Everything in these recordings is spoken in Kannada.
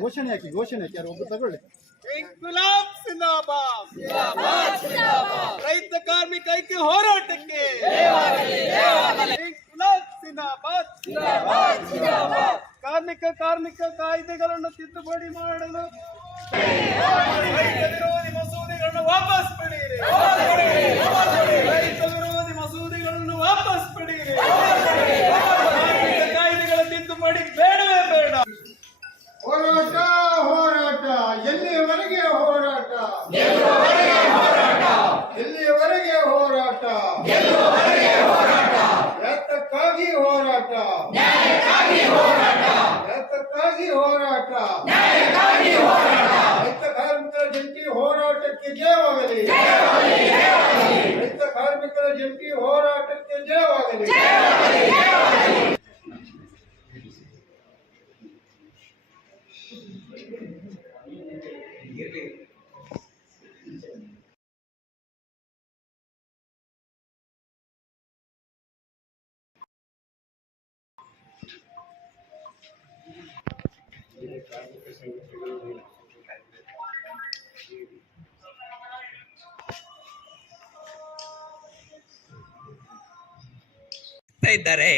ಘೋಷಣೆ ಹಾಕಿ ಘೋಷಣೆ ಹಾಕಿ ಯಾರು ಒಬ್ಬರು ತಗೊಳ್ಳಿ. ಗುಲಾಬ್ ಸಿಂದಾಬಾದ್. ರೈತ ಕಾರ್ಮಿಕ ಐಕ್ಯ ಹೋರಾಟಕ್ಕೆ. ಗುಲಾಬ್ ಸಿಂದಾಬಾದ್. ಕಾರ್ಮಿಕ ಕಾರ್ಮಿಕ ಕಾಯ್ದೆಗಳನ್ನು ತಿದ್ದುಪಡಿ ಮಾಡಲು. ರೈತ ವಿರೋಧಿ ಮಸೂದೆಗಳನ್ನು ವಾಪಸ್ ಪಡೆಯಿರಿ. ರೈತ ಹೋರಾಟಕ್ಕೆ ಜಯವಾಗಲಿ ಇದ್ದಾರೆ.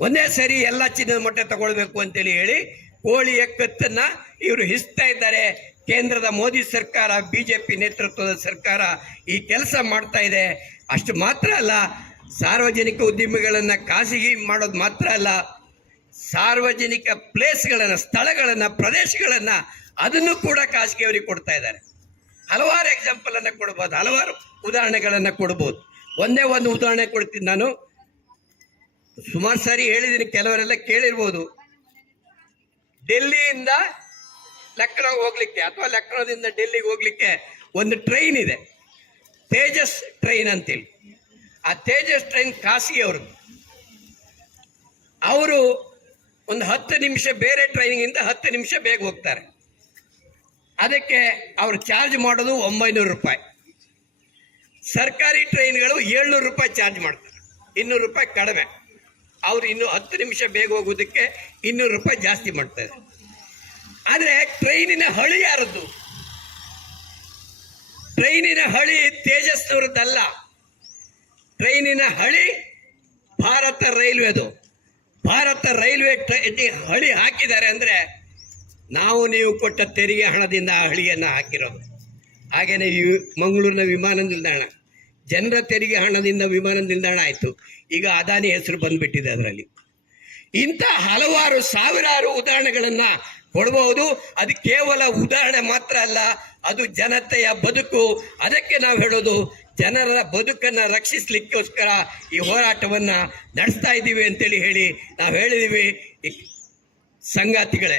ಒಂದೇ ಸರಿ ಎಲ್ಲ ಚಿನ್ನದ ಮೊಟ್ಟೆ ತಗೊಳ್ಬೇಕು ಅಂತೇಳಿ ಹೇಳಿ ಕೋಳಿಯ ಕತ್ತನ್ನ ಇವರು ಹಿಸ್ತಾ ಇದ್ದಾರೆ. ಕೇಂದ್ರದ ಮೋದಿ ಸರ್ಕಾರ, ಬಿಜೆಪಿ ನೇತೃತ್ವದ ಸರ್ಕಾರ ಈ ಕೆಲಸ ಮಾಡ್ತಾ ಇದೆ. ಅಷ್ಟು ಮಾತ್ರ ಅಲ್ಲ, ಸಾರ್ವಜನಿಕ ಉದ್ಯಮಿಗಳನ್ನ ಖಾಸಗಿ ಮಾಡೋದು ಮಾತ್ರ ಅಲ್ಲ, ಸಾರ್ವಜನಿಕ ಪ್ಲೇಸ್ಗಳನ್ನ, ಸ್ಥಳಗಳನ್ನ, ಪ್ರದೇಶಗಳನ್ನ ಅದನ್ನು ಕೂಡ ಖಾಸಗಿಯವರಿಗೆ ಕೊಡ್ತಾ ಇದ್ದಾರೆ. ಹಲವಾರು ಎಕ್ಸಾಂಪಲ್ ಅನ್ನ ಕೊಡ್ಬೋದು, ಹಲವಾರು ಉದಾಹರಣೆಗಳನ್ನ ಕೊಡ್ಬೋದು. ಒಂದೇ ಒಂದು ಉದಾಹರಣೆ ಕೊಡ್ತೀನಿ ನಾನು. ಸುಮಾರು ಸಾರಿ ಹೇಳಿದ್ದೀನಿ ಕೆಲವರೆಲ್ಲ ಕೇಳಿರ್ಬೋದು. ಡೆಲ್ಲಿಯಿಂದ ಲಕ್ನೋ ಹೋಗ್ಲಿಕ್ಕೆ, ಅಥವಾ ಲಕ್ನೋದಿಂದ ಡೆಲ್ಲಿಗೆ ಹೋಗ್ಲಿಕ್ಕೆ ಒಂದು ಟ್ರೈನ್ ಇದೆ. ತೇಜಸ್ ಟ್ರೈನ್ ಅಂತೇಳಿ. ಆ ತೇಜಸ್ ಟ್ರೈನ್ ಖಾಸಗಿಯವ್ರದ್ದು ಅವರು ಒಂದು ಹತ್ತು ನಿಮಿಷ ಬೇರೆ ಟ್ರೈನಿಂಗಿಂದ ಹತ್ತು ನಿಮಿಷ ಬೇಗ ಹೋಗ್ತಾರೆ. ಅದಕ್ಕೆ ಅವರು ಚಾರ್ಜ್ ಮಾಡೋದು ಒಂಬೈನೂರು ರೂಪಾಯಿ. ಸರ್ಕಾರಿ ಟ್ರೈನ್ಗಳು ಏಳ್ನೂರು ರೂಪಾಯಿ ಚಾರ್ಜ್ ಮಾಡ್ತಾರೆ. ಇನ್ನೂರು ರೂಪಾಯಿ ಕಡಿಮೆ. ಅವ್ರು ಇನ್ನು ಹತ್ತು ನಿಮಿಷ ಬೇಗ ಹೋಗೋದಕ್ಕೆ ಇನ್ನೂರು ರೂಪಾಯಿ ಜಾಸ್ತಿ ಮಾಡ್ತಾರೆ ಆದರೆ ಟ್ರೈನಿನ ಹಳಿ ಯಾರದ್ದು? ಟ್ರೈನಿನ ಹಳಿ ತೇಜಸ್ನವ್ರದ್ದಲ್ಲ. ಟ್ರೈನಿನ ಹಳಿ ಭಾರತ ರೈಲ್ವೆದು ಭಾರತ ರೈಲ್ವೆ ಹಳಿ ಹಾಕಿದ್ದಾರೆ ಅಂದರೆ ನಾವು ನೀವು ಕೊಟ್ಟ ತೆರಿಗೆ ಹಣದಿಂದ ಆ ಹಳಿಯನ್ನು ಹಾಕಿರೋದು. ಹಾಗೆಯೇ ಮಂಗಳೂರಿನ ವಿಮಾನ ನಿಲ್ದಾಣ. ಜನರ ತೆರಿಗೆ ಹಣದಿಂದ ವಿಮಾನ ನಿಲ್ದಾಣ ಆಯಿತು. ಈಗ ಅದಾನಿ ಹೆಸರು ಬಂದ್ಬಿಟ್ಟಿದೆ ಅದರಲ್ಲಿ. ಇಂಥ ಹಲವಾರು ಸಾವಿರಾರು ಉದಾಹರಣೆಗಳನ್ನು ಕೊಡಬಹುದು. ಅದು ಕೇವಲ ಉದಾಹರಣೆ ಮಾತ್ರ ಅಲ್ಲ, ಅದು ಜನತೆಯ ಬದುಕು. ಅದಕ್ಕೆ ನಾವು ಹೇಳೋದು, ಜನರ ಬದುಕನ್ನು ರಕ್ಷಿಸಲಿಕ್ಕೋಸ್ಕರ ಈ ಹೋರಾಟವನ್ನು ನಡೆಸ್ತಾ ಇದ್ದೀವಿ ಅಂತೇಳಿ ಹೇಳಿ ನಾವು ಹೇಳಿದ್ದೀವಿ ಸಂಗಾತಿಗಳೇ,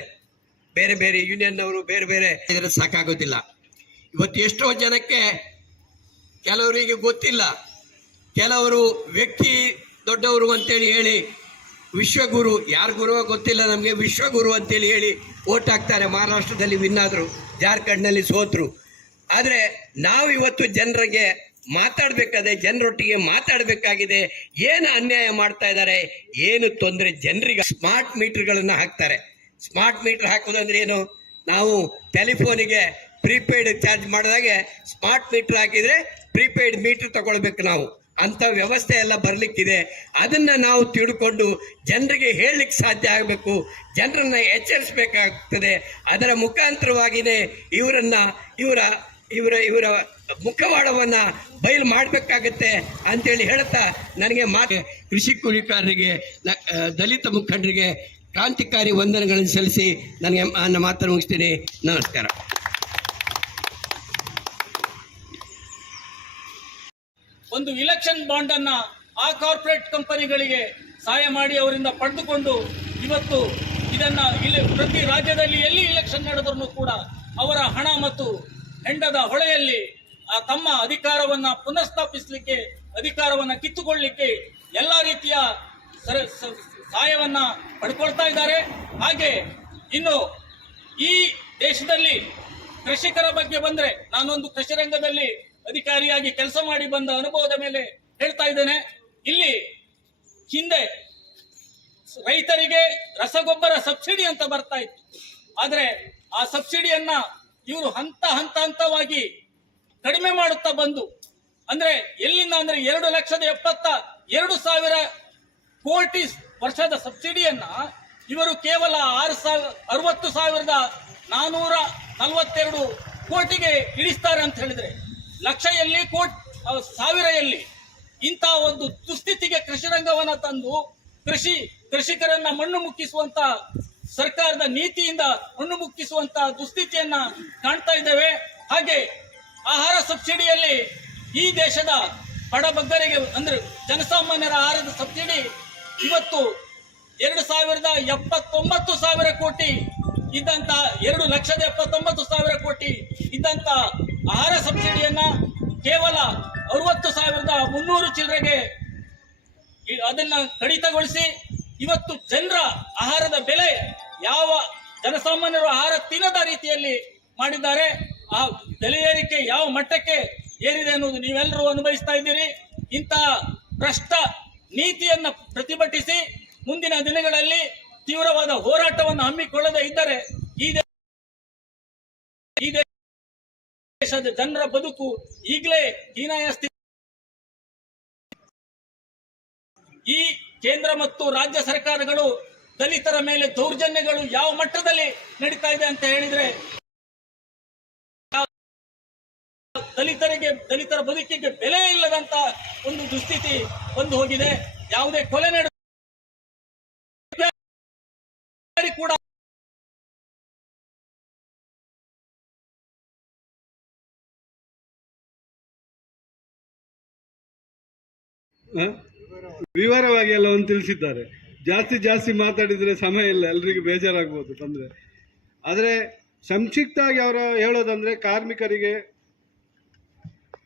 ಬೇರೆ ಬೇರೆ ಯೂನಿಯನ್ನವರು ಬೇರೆ ಬೇರೆ ಇದರ ಸಾಕಾಗೋದಿಲ್ಲ. ಇವತ್ತು ಎಷ್ಟೋ ಜನಕ್ಕೆ ಕೆಲವರಿಗೆ ಗೊತ್ತಿಲ್ಲ. ಕೆಲವರು ವ್ಯಕ್ತಿ ದೊಡ್ಡವರು ಅಂತೇಳಿ ಹೇಳಿ ವಿಶ್ವಗುರು, ಯಾರ ಗುರು ಗೊತ್ತಿಲ್ಲ ನಮಗೆ, ವಿಶ್ವಗುರು ಅಂತೇಳಿ ಹೇಳಿ ಓಟ್ ಹಾಕ್ತಾರೆ. ಮಹಾರಾಷ್ಟ್ರದಲ್ಲಿ ವಿನ್ ಆದರು, ಜಾರ್ಖಂಡ್ನಲ್ಲಿ ಸೋತರು. ಆದರೆ ನಾವು ಇವತ್ತು ಜನರಿಗೆ ಮಾತಾಡಬೇಕಾದ್ರೆ, ಜನರೊಟ್ಟಿಗೆ ಮಾತಾಡಬೇಕಾಗಿದೆ, ಏನು ಅನ್ಯಾಯ ಮಾಡ್ತಾ ಇದ್ದಾರೆ, ಏನು ತೊಂದರೆ ಜನರಿಗೆ. ಸ್ಮಾರ್ಟ್ ಮೀಟರ್ಗಳನ್ನು ಹಾಕ್ತಾರೆ. ಸ್ಮಾರ್ಟ್ ಮೀಟರ್ ಹಾಕೋದಂದ್ರೆ ಏನು? ನಾವು ಟೆಲಿಫೋನಿಗೆ ಪ್ರೀಪೇಯ್ಡ್ ಚಾರ್ಜ್ ಮಾಡಿದಾಗೆ ಸ್ಮಾರ್ಟ್ ಮೀಟರ್ ಹಾಕಿದರೆ ಪ್ರೀಪೇಯ್ಡ್ ಮೀಟರ್ ತಗೊಳ್ಬೇಕು ನಾವು. ಅಂಥ ವ್ಯವಸ್ಥೆ ಎಲ್ಲ ಬರಲಿಕ್ಕಿದೆ. ಅದನ್ನು ನಾವು ತಿಳ್ಕೊಂಡು ಜನರಿಗೆ ಹೇಳಲಿಕ್ಕೆ ಸಾಧ್ಯ ಆಗಬೇಕು. ಜನರನ್ನು ಎಚ್ಚರಿಸಬೇಕಾಗ್ತದೆ. ಅದರ ಮುಖಾಂತರವಾಗಿದೆ ಇವರನ್ನು, ಇವರ ಇವರ ಇವರ ಮುಖವಾಡವನ್ನು ಬಯಲು ಮಾಡಬೇಕಾಗತ್ತೆ ಅಂತೇಳಿ ಹೇಳ್ತಾ ನನಗೆ ಮಾತು. ಕೃಷಿ ಕೂಲಿಕಾರರಿಗೆ ದಲಿತ ಮುಖಂಡರಿಗೆ ಕ್ರಾಂತಿಕಾರಿ ವಂದನೆಗಳನ್ನು ಸಲ್ಲಿಸಿ ನನಗೆ ನನ್ನ ಮಾತನ್ನು ಮುಗಿಸ್ತೀನಿ. ನಮಸ್ಕಾರ. ಒಂದು ಇಲೆಕ್ಷನ್ ಬಾಂಡ್ ಅನ್ನ ಆ ಕಾರ್ಪೊರೇಟ್ ಕಂಪನಿಗಳಿಗೆ ಸಹಾಯ ಮಾಡಿ ಅವರಿಂದ ಪಡೆದುಕೊಂಡು ಇವತ್ತು ಇದನ್ನ ಇಲ್ಲಿ ಪ್ರತಿ ರಾಜ್ಯದಲ್ಲಿ ಎಲ್ಲಿ ಇಲೆಕ್ಷನ್ ನಡೆದ್ರೂ ಕೂಡ ಅವರ ಹಣ ಮತ್ತು ಹೆಂಡದ ಹೊಳೆಯಲ್ಲಿ ತಮ್ಮ ಅಧಿಕಾರವನ್ನ ಪುನಃಸ್ಥಾಪಿಸಲಿಕ್ಕೆ, ಅಧಿಕಾರವನ್ನ ಕಿತ್ತುಕೊಳ್ಳಲಿಕ್ಕೆ ಎಲ್ಲ ರೀತಿಯ ಸಹಾಯವನ್ನ ಪಡ್ಕೊಳ್ತಾ ಇದ್ದಾರೆ. ಹಾಗೆ ಇನ್ನು ಈ ದೇಶದಲ್ಲಿ ಕೃಷಿಕರ ಬಗ್ಗೆ ಬಂದ್ರೆ ನಾನೊಂದು ಕೃಷಿ ರಂಗದಲ್ಲಿ ಅಧಿಕಾರಿಯಾಗಿ ಕೆಲಸ ಮಾಡಿ ಬಂದ ಅನುಭವದ ಮೇಲೆ ಹೇಳ್ತಾ ಇದ್ದೇನೆ. ಇಲ್ಲಿ ಹಿಂದೆ ರೈತರಿಗೆ ರಸಗೊಬ್ಬರ ಸಬ್ಸಿಡಿ ಅಂತ ಬರ್ತಾ ಇತ್ತು. ಆದ್ರೆ ಆ ಸಬ್ಸಿಡಿಯನ್ನ ಇವರು ಹಂತ ಹಂತ ಹಂತವಾಗಿ ಕಡಿಮೆ ಮಾಡುತ್ತಾ ಬಂದು, ಅಂದ್ರೆ ಎಲ್ಲಿಂದ ಅಂದ್ರೆ ಎರಡು ಲಕ್ಷದ ಎಪ್ಪತ್ತ ಎರಡು ಸಾವಿರ ಕೋಟಿ ವರ್ಷದ ಸಬ್ಸಿಡಿಯನ್ನ ಇವರು ಕೇವಲ ಆರು ಸಾವಿರ, ಅರವತ್ತು ಸಾವಿರದ ನಾನೂರ ನಲವತ್ತೆರಡು ಕೋಟಿಗೆ ಇಳಿಸ್ತಾರೆ ಅಂತ ಹೇಳಿದ್ರೆ ಲಕ್ಷ ಎಲ್ಲಿ ಕೋಟ್ ಸಾವಿರ ಎಲ್ಲಿ ಇಂಥ ಒಂದು ದುಸ್ಥಿತಿಗೆ ಕೃಷಿ ರಂಗವನ್ನ ತಂದು ಕೃಷಿ, ಕೃಷಿಕರನ್ನ ಮಣ್ಣು ಮುಕ್ಕಿಸುವಂತ ಸರ್ಕಾರದ ನೀತಿಯಿಂದ ಮಣ್ಣು ಮುಕ್ಕಿಸುವಂತ ದುಸ್ಥಿತಿಯನ್ನ ಕಾಣ್ತಾ ಇದ್ದೇವೆ. ಹಾಗೆ ಆಹಾರ ಸಬ್ಸಿಡಿಯಲ್ಲಿ ಈ ದೇಶದ ಬಡಬಗ್ಗರಿಗೆ ಅಂದ್ರೆ ಜನಸಾಮಾನ್ಯರ ಆಹಾರದ ಸಬ್ಸಿಡಿ ಇವತ್ತು ಎರಡು ಸಾವಿರದ ಎಪ್ಪತ್ತೊಂಬತ್ತು ಸಾವಿರ ಕೋಟಿ ಇದ್ದಂತ, ಎರಡು ಲಕ್ಷದ ಎಪ್ಪತ್ತೊಂಬತ್ತು ಸಾವಿರ ಕೋಟಿ ಇದ್ದಂತ ಆಹಾರ ಸಬ್ಸಿಡಿಯನ್ನ ಕೇವಲ ಅರವತ್ತು ಸಾವಿರದ ಮುನ್ನೂರು ಚಿಲ್ಲರೆಗೆ ಅದನ್ನ ಕಡಿತಗೊಳಿಸಿ ಇವತ್ತು ಜನರ ಆಹಾರದ ಬೆಲೆ ಯಾವ ಜನಸಾಮಾನ್ಯರು ಆಹಾರ ತಿನ್ನದ ರೀತಿಯಲ್ಲಿ ಮಾಡಿದ್ದಾರೆ, ಆ ಬೆಲೆ ಏರಿಕೆ ಯಾವ ಮಟ್ಟಕ್ಕೆ ಏರಿದೆ ಅನ್ನೋದು ನೀವೆಲ್ಲರೂ ಅನುಭವಿಸ್ತಾ ಇದ್ದೀರಿ. ಇಂತಹ ಭ್ರಷ್ಟ ನೀತಿಯನ್ನ ಪ್ರತಿಭಟಿಸಿ ಮುಂದಿನ ದಿನಗಳಲ್ಲಿ ತೀವ್ರವಾದ ಹೋರಾಟವನ್ನು ಹಮ್ಮಿಕೊಳ್ಳದೇ ಇದ್ದರೆ ದೇಶದ ಜನರ ಬದುಕು ಈಗಲೇ ಹೀನಾಯ ಸ್ಥಿತಿ ಈ ಕೇಂದ್ರ ಮತ್ತು ರಾಜ್ಯ ಸರ್ಕಾರಗಳು ದಲಿತರ ಮೇಲೆ ದೌರ್ಜನ್ಯಗಳು ಯಾವ ಮಟ್ಟದಲ್ಲಿ ನಡೀತಾ ಇದೆ ಅಂತ ಹೇಳಿದ್ರೆ, ದಲಿತರಿಗೆ, ದಲಿತರ ಬದುಕಿಗೆ ಬೆಲೆ ಇಲ್ಲದಂತ ಒಂದು ದುಸ್ಥಿತಿ ಬಂದು ಹೋಗಿದೆ. ಯಾವುದೇ ಕೊಲೆ ನಡೆ ವಿವರವಾಗಿ ಎಲ್ಲ ಒಂದು ತಿಳಿಸಿದ್ದಾರೆ. ಜಾಸ್ತಿ ಜಾಸ್ತಿ ಮಾತಾಡಿದರೆ ಸಮಯ ಇಲ್ಲ ಎಲ್ರಿಗೂ ಬೇಜಾರಾಗ್ಬೋದು ತೊಂದರೆ. ಆದರೆ ಸಂಕ್ಷಿಪ್ತವಾಗಿ ಅವರು ಹೇಳೋದಂದ್ರೆ ಕಾರ್ಮಿಕರಿಗೆ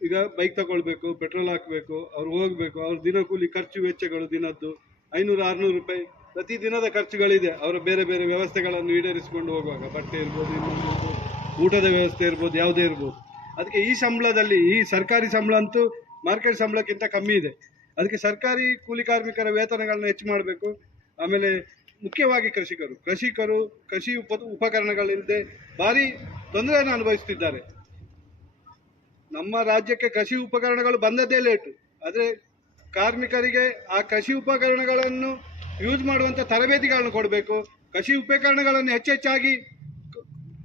ಈಗ ಬೈಕ್ ತಗೊಳ್ಬೇಕು ಪೆಟ್ರೋಲ್ ಹಾಕಬೇಕು ಅವ್ರು ಹೋಗ್ಬೇಕು ಅವ್ರ ದಿನಕೂಲಿ ಖರ್ಚು ವೆಚ್ಚಗಳು ದಿನದ್ದು ಐನೂರು ಆರ್ನೂರು ರೂಪಾಯಿ ಪ್ರತಿ ದಿನದ ಖರ್ಚುಗಳಿದೆ. ಅವರ ಬೇರೆ ಬೇರೆ ವ್ಯವಸ್ಥೆಗಳನ್ನು ಈಡೇರಿಸಿಕೊಂಡು ಹೋಗುವಾಗ ಬಟ್ಟೆ ಇರ್ಬೋದು, ಊಟದ ವ್ಯವಸ್ಥೆ ಇರ್ಬೋದು ಯಾವುದೇ ಇರ್ಬೋದು. ಅದಕ್ಕೆ ಈ ಸಂಬಳದಲ್ಲಿ ಈ ಸರ್ಕಾರಿ ಸಂಬಳ ಅಂತೂ ಮಾರ್ಕೆಟ್ ಸಂಬಳಕ್ಕಿಂತ ಕಮ್ಮಿ ಇದೆ. ಅದಕ್ಕೆ ಸರ್ಕಾರಿ ಕೂಲಿ ಕಾರ್ಮಿಕರ ವೇತನಗಳನ್ನ ಹೆಚ್ಚು ಮಾಡಬೇಕು. ಆಮೇಲೆ ಮುಖ್ಯವಾಗಿ ಕೃಷಿಕರು. ಕೃಷಿಕರು ಕೃಷಿ ಉಪ ಉಪಕರಣಗಳಿಲ್ಲದೆ ಭಾರಿ ತೊಂದರೆಯನ್ನು ಅನುಭವಿಸ್ತಿದ್ದಾರೆ. ನಮ್ಮ ರಾಜ್ಯಕ್ಕೆ ಕೃಷಿ ಉಪಕರಣಗಳು ಬಂದದ್ದೇ ಲೇಟು. ಆದರೆ ಕಾರ್ಮಿಕರಿಗೆ ಆ ಕೃಷಿ ಉಪಕರಣಗಳನ್ನು ಯೂಸ್ ಮಾಡುವಂಥ ತರಬೇತಿಗಳನ್ನು ಕೊಡಬೇಕು. ಕೃಷಿ ಉಪಕರಣಗಳನ್ನು ಹೆಚ್ಚೆಚ್ಚಾಗಿ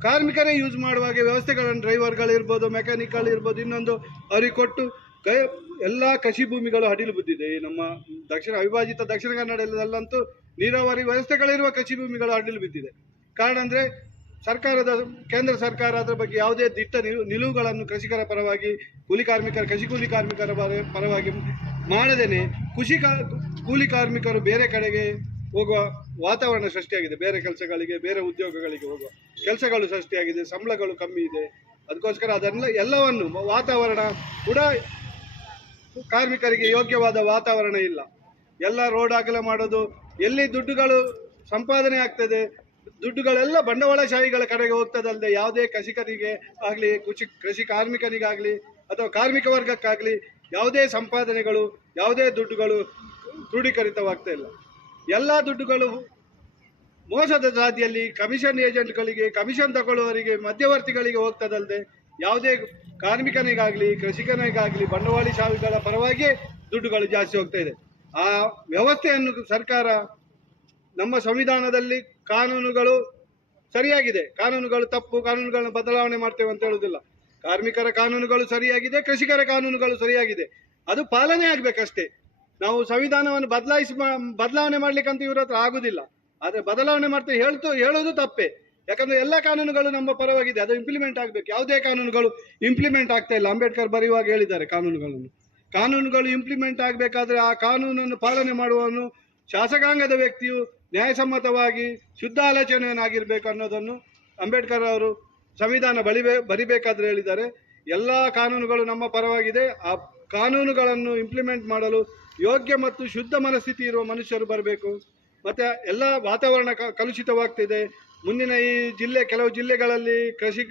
ಕಾರ್ಮಿಕರೇ ಯೂಸ್ ಮಾಡುವ ಹಾಗೆ ವ್ಯವಸ್ಥೆಗಳನ್ನು, ಡ್ರೈವರ್ಗಳಿರ್ಬೋದು, ಮೆಕ್ಯಾನಿಕಲ್ ಇರ್ಬೋದು, ಇನ್ನೊಂದು ಅವ್ರಿಗೆ ಕೊಟ್ಟು ಎಲ್ಲ ಕೃಷಿ ಭೂಮಿಗಳು ಅಡಿಲು ಬಿದ್ದಿದೆ. ಈ ನಮ್ಮ ದಕ್ಷಿಣ, ಅವಿಭಾಜಿತ ದಕ್ಷಿಣ ಕನ್ನಡದಲ್ಲಂತೂ ನೀರಾವರಿ ವ್ಯವಸ್ಥೆಗಳಿರುವ ಕೃಷಿ ಭೂಮಿಗಳು ಅಡಿಲು ಬಿದ್ದಿದೆ. ಕಾರಣ ಅಂದರೆ ಸರ್ಕಾರದ, ಕೇಂದ್ರ ಸರ್ಕಾರ ಅದರ ಬಗ್ಗೆ ಯಾವುದೇ ದಿಟ್ಟ ನಿಲು ನಿಲುವುಗಳನ್ನು ಕೃಷಿಕರ ಪರವಾಗಿ, ಕೂಲಿ ಕಾರ್ಮಿಕರ, ಕೃಷಿ ಕೂಲಿ ಕಾರ್ಮಿಕರ ಪರ- ಪರವಾಗಿ ಮಾಡದೇನೆ. ಕೃಷಿ ಕೂಲಿ ಕಾರ್ಮಿಕರು ಬೇರೆ ಕಡೆಗೆ ಹೋಗುವ ವಾತಾವರಣ ಸೃಷ್ಟಿಯಾಗಿದೆ. ಬೇರೆ ಕೆಲಸಗಳಿಗೆ, ಬೇರೆ ಉದ್ಯೋಗಗಳಿಗೆ ಹೋಗುವ ಕೆಲಸಗಳು ಸೃಷ್ಟಿಯಾಗಿದೆ. ಸಂಬಳಗಳು ಕಮ್ಮಿ ಇದೆ. ಅದಕ್ಕೋಸ್ಕರ ಅದನ್ನೆಲ್ಲ ಎಲ್ಲವನ್ನು, ವಾತಾವರಣ ಕೂಡ ಕಾರ್ಮಿಕರಿಗೆ ಯೋಗ್ಯವಾದ ವಾತಾವರಣ ಇಲ್ಲ. ಎಲ್ಲ ರೋಡ್ ಅಗಲ ಮಾಡೋದು, ಎಲ್ಲಿ ದುಡ್ಡುಗಳು ಸಂಪಾದನೆ ಆಗ್ತದೆ, ದುಡ್ಡುಗಳೆಲ್ಲ ಬಂಡವಾಳಶಾಹಿಗಳ ಕಡೆಗೆ ಹೋಗ್ತದಲ್ಲದೆ ಯಾವುದೇ ಕೃಷಿಕರಿಗೆ ಆಗಲಿ, ಕೃಷಿ ಕೃಷಿ ಕಾರ್ಮಿಕನಿಗಾಗಲಿ ಅಥವಾ ಕಾರ್ಮಿಕ ವರ್ಗಕ್ಕಾಗಲಿ ಯಾವುದೇ ಸಂಪಾದನೆಗಳು, ಯಾವುದೇ ದುಡ್ಡುಗಳು ಕ್ರೋಢೀಕರಿತವಾಗ್ತಾ ಇಲ್ಲ. ಎಲ್ಲ ದುಡ್ಡುಗಳು ಮೋಸದ ಜಾತಿಯಲ್ಲಿ ಕಮಿಷನ್ ಏಜೆಂಟ್ಗಳಿಗೆ, ಕಮಿಷನ್ ತಗೊಳ್ಳುವವರಿಗೆ, ಮಧ್ಯವರ್ತಿಗಳಿಗೆ ಹೋಗ್ತದಲ್ಲದೆ ಯಾವುದೇ ಕಾರ್ಮಿಕನಿಗಾಗಲಿ, ಕೃಷಿಕನಿಗಾಗಲಿ, ಬಂಡವಾಳಿ ಶಾವಿಗಳ ಪರವಾಗಿ ದುಡ್ಡುಗಳು ಜಾಸ್ತಿ ಹೋಗ್ತಾ ಇದೆ. ಆ ವ್ಯವಸ್ಥೆಯನ್ನು ಸರ್ಕಾರ ನಮ್ಮ ಸಂವಿಧಾನದಲ್ಲಿ ಕಾನೂನುಗಳು ಸರಿಯಾಗಿದೆ. ಕಾನೂನುಗಳು ತಪ್ಪು, ಕಾನೂನುಗಳನ್ನು ಬದಲಾವಣೆ ಮಾಡ್ತೇವೆ ಅಂತ ಹೇಳುವುದಿಲ್ಲ. ಕಾರ್ಮಿಕರ ಕಾನೂನುಗಳು ಸರಿಯಾಗಿದೆ, ಕೃಷಿಕರ ಕಾನೂನುಗಳು ಸರಿಯಾಗಿದೆ. ಅದು ಪಾಲನೆ ಆಗ್ಬೇಕಷ್ಟೇ. ನಾವು ಸಂವಿಧಾನವನ್ನು ಬದಲಾಯಿಸಿ, ಬದಲಾವಣೆ ಮಾಡ್ಲಿಕ್ಕಂತ ಇವ್ರ ಹತ್ರ ಆಗುದಿಲ್ಲ. ಆದರೆ ಬದಲಾವಣೆ ಮಾಡ್ತೇವೆ ಹೇಳ್ತು, ಹೇಳೋದು ತಪ್ಪೇ. ಯಾಕಂದ್ರೆ ಎಲ್ಲ ಕಾನೂನುಗಳು ನಮ್ಮ ಪರವಾಗಿದೆ, ಅದು ಇಂಪ್ಲಿಮೆಂಟ್ ಆಗಬೇಕು. ಯಾವುದೇ ಕಾನೂನುಗಳು ಇಂಪ್ಲಿಮೆಂಟ್ ಆಗ್ತಾ ಇಲ್ಲ. ಅಂಬೇಡ್ಕರ್ ಬರೆಯುವಾಗ ಹೇಳಿದ್ದಾರೆ ಕಾನೂನುಗಳನ್ನು. ಕಾನೂನುಗಳು ಇಂಪ್ಲಿಮೆಂಟ್ ಆಗಬೇಕಾದ್ರೆ ಆ ಕಾನೂನನ್ನು ಪಾಲನೆ ಮಾಡುವನು ಶಾಸಕಾಂಗದ ವ್ಯಕ್ತಿಯು ನ್ಯಾಯಸಮ್ಮತವಾಗಿ ಶುದ್ಧ ಆಲೋಚನೆಯನ್ನಾಗಿರ್ಬೇಕು ಅನ್ನೋದನ್ನು ಅಂಬೇಡ್ಕರ್ ಅವರು ಸಂವಿಧಾನ ಬಳಿಬೇ ಬರಿಬೇಕಾದ್ರೆ ಹೇಳಿದ್ದಾರೆ. ಎಲ್ಲ ಕಾನೂನುಗಳು ನಮ್ಮ ಪರವಾಗಿದೆ. ಆ ಕಾನೂನುಗಳನ್ನು ಇಂಪ್ಲಿಮೆಂಟ್ ಮಾಡಲು ಯೋಗ್ಯ ಮತ್ತು ಶುದ್ಧ ಮನಸ್ಥಿತಿ ಇರುವ ಮನುಷ್ಯರು ಬರಬೇಕು. ಮತ್ತೆ ಎಲ್ಲ ವಾತಾವರಣ ಕಲುಷಿತವಾಗ್ತಿದೆ. ಮುಂದಿನ ಈ ಜಿಲ್ಲೆ, ಕೆಲವು ಜಿಲ್ಲೆಗಳಲ್ಲಿ ಕೃಷಿ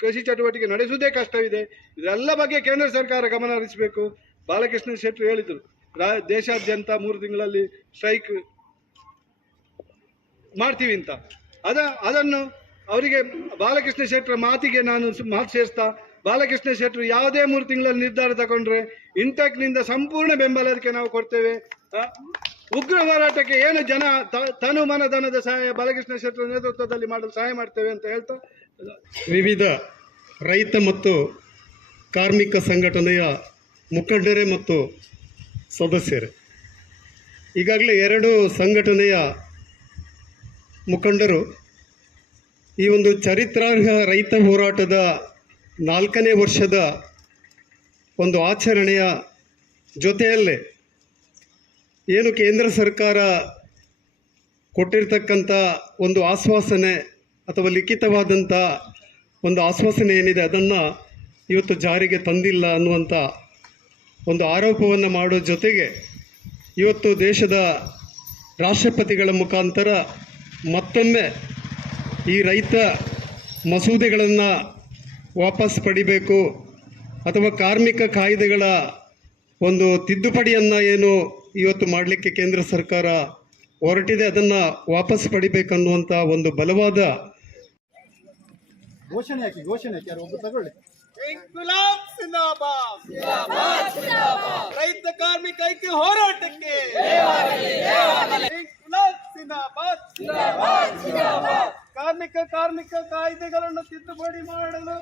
ಕೃಷಿ ಚಟುವಟಿಕೆ ನಡೆಸುವುದೇ ಕಷ್ಟವಿದೆ. ಇದೆಲ್ಲ ಬಗ್ಗೆ ಕೇಂದ್ರ ಸರ್ಕಾರ ಗಮನ ಹರಿಸಬೇಕು. ಬಾಲಕೃಷ್ಣ ಶೆಟ್ಟಿ ಹೇಳಿದರು, ರಾ, ದೇಶಾದ್ಯಂತ ಮೂರು ತಿಂಗಳಲ್ಲಿ ಸ್ಟ್ರೈಕ್ ಮಾಡ್ತೀವಿ ಅಂತ. ಅದ, ಅದನ್ನು ಅವರಿಗೆ, ಬಾಲಕೃಷ್ಣ ಶೆಟ್ಟರ ಮಾತಿಗೆ ನಾನು ಮಾತು ಸೇರಿಸ್ತಾ, ಬಾಲಕೃಷ್ಣ ಶೆಟ್ಟರು ಯಾವುದೇ ಮೂರು ತಿಂಗಳಲ್ಲಿ ನಿರ್ಧಾರ ತಗೊಂಡ್ರೆ ಇಂಟೆಕ್ನಿಂದ ಸಂಪೂರ್ಣ ಬೆಂಬಲಕ್ಕೆ ನಾವು ಕೊಡ್ತೇವೆ. ಉಗ್ರ ಹೋರಾಟಕ್ಕೆ ಏನು ಜನ ತನು ಮನಧನದ ಸಹಾಯ ಬಾಲಕೃಷ್ಣ ಶೆಟ್ಟರ ನೇತೃತ್ವದಲ್ಲಿ ಮಾಡಲು ಸಹಾಯ ಮಾಡ್ತೇವೆ ಅಂತ ಹೇಳ್ತಾ ವಿವಿಧ ರೈತ ಮತ್ತು ಕಾರ್ಮಿಕ ಸಂಘಟನೆಯ ಮುಖಂಡರೇ ಮತ್ತು ಸದಸ್ಯರೇ. ಈಗಾಗಲೇ ಎರಡು ಸಂಘಟನೆಯ ಮುಖಂಡರು ಈ ಒಂದು ಚರಿತ್ರಾರ್ಹ ರೈತ ಹೋರಾಟದ ನಾಲ್ಕನೇ ವರ್ಷದ ಒಂದು ಆಚರಣೆಯ ಜೊತೆಯಲ್ಲೇ ಏನು ಕೇಂದ್ರ ಸರ್ಕಾರ ಕೊಟ್ಟಿರ್ತಕ್ಕಂಥ ಒಂದು ಆಶ್ವಾಸನೆ ಅಥವಾ ಲಿಖಿತವಾದಂಥ ಒಂದು ಆಶ್ವಾಸನೆ ಏನಿದೆ ಅದನ್ನು ಇವತ್ತು ಜಾರಿಗೆ ತಂದಿಲ್ಲ ಅನ್ನುವಂಥ ಒಂದು ಆರೋಪವನ್ನು ಮಾಡೋ ಜೊತೆಗೆ ಇವತ್ತು ದೇಶದ ರಾಷ್ಟ್ರಪತಿಗಳ ಮುಖಾಂತರ ಮತ್ತೊಮ್ಮೆ ಈ ರೈತ ಮಸೂದೆಗಳನ್ನು ವಾಪಸ್ ಪಡಿಬೇಕು ಅಥವಾ ಕಾರ್ಮಿಕ ಕಾಯ್ದೆಗಳ ಒಂದು ತಿದ್ದುಪಡಿಯನ್ನು ಏನು ಇವತ್ತು ಮಾಡಲಿಕ್ಕೆ ಕೇಂದ್ರ ಸರ್ಕಾರ ಹೊರಟಿದೆ ಅದನ್ನು ವಾಪಸ್ ಪಡಿಬೇಕನ್ನುವಂಥ ಒಂದು ಬಲವಾದ ಘೋಷಣೆ ಹಾಕಿ ಘೋಷಣೆ ಹಾಕಿ ಒಬ್ಬರು ತಗೊಳ್ಳಿ. ರೈತ ಕಾರ್ಮಿಕ ಐಕ್ಯ ಹೋರಾಟಕ್ಕೆ. ಕಾರ್ಮಿಕ ಕಾರ್ಮಿಕ ಕಾಯ್ದೆಗಳನ್ನು ತಿದ್ದುಪಡಿ ಮಾಡಲು.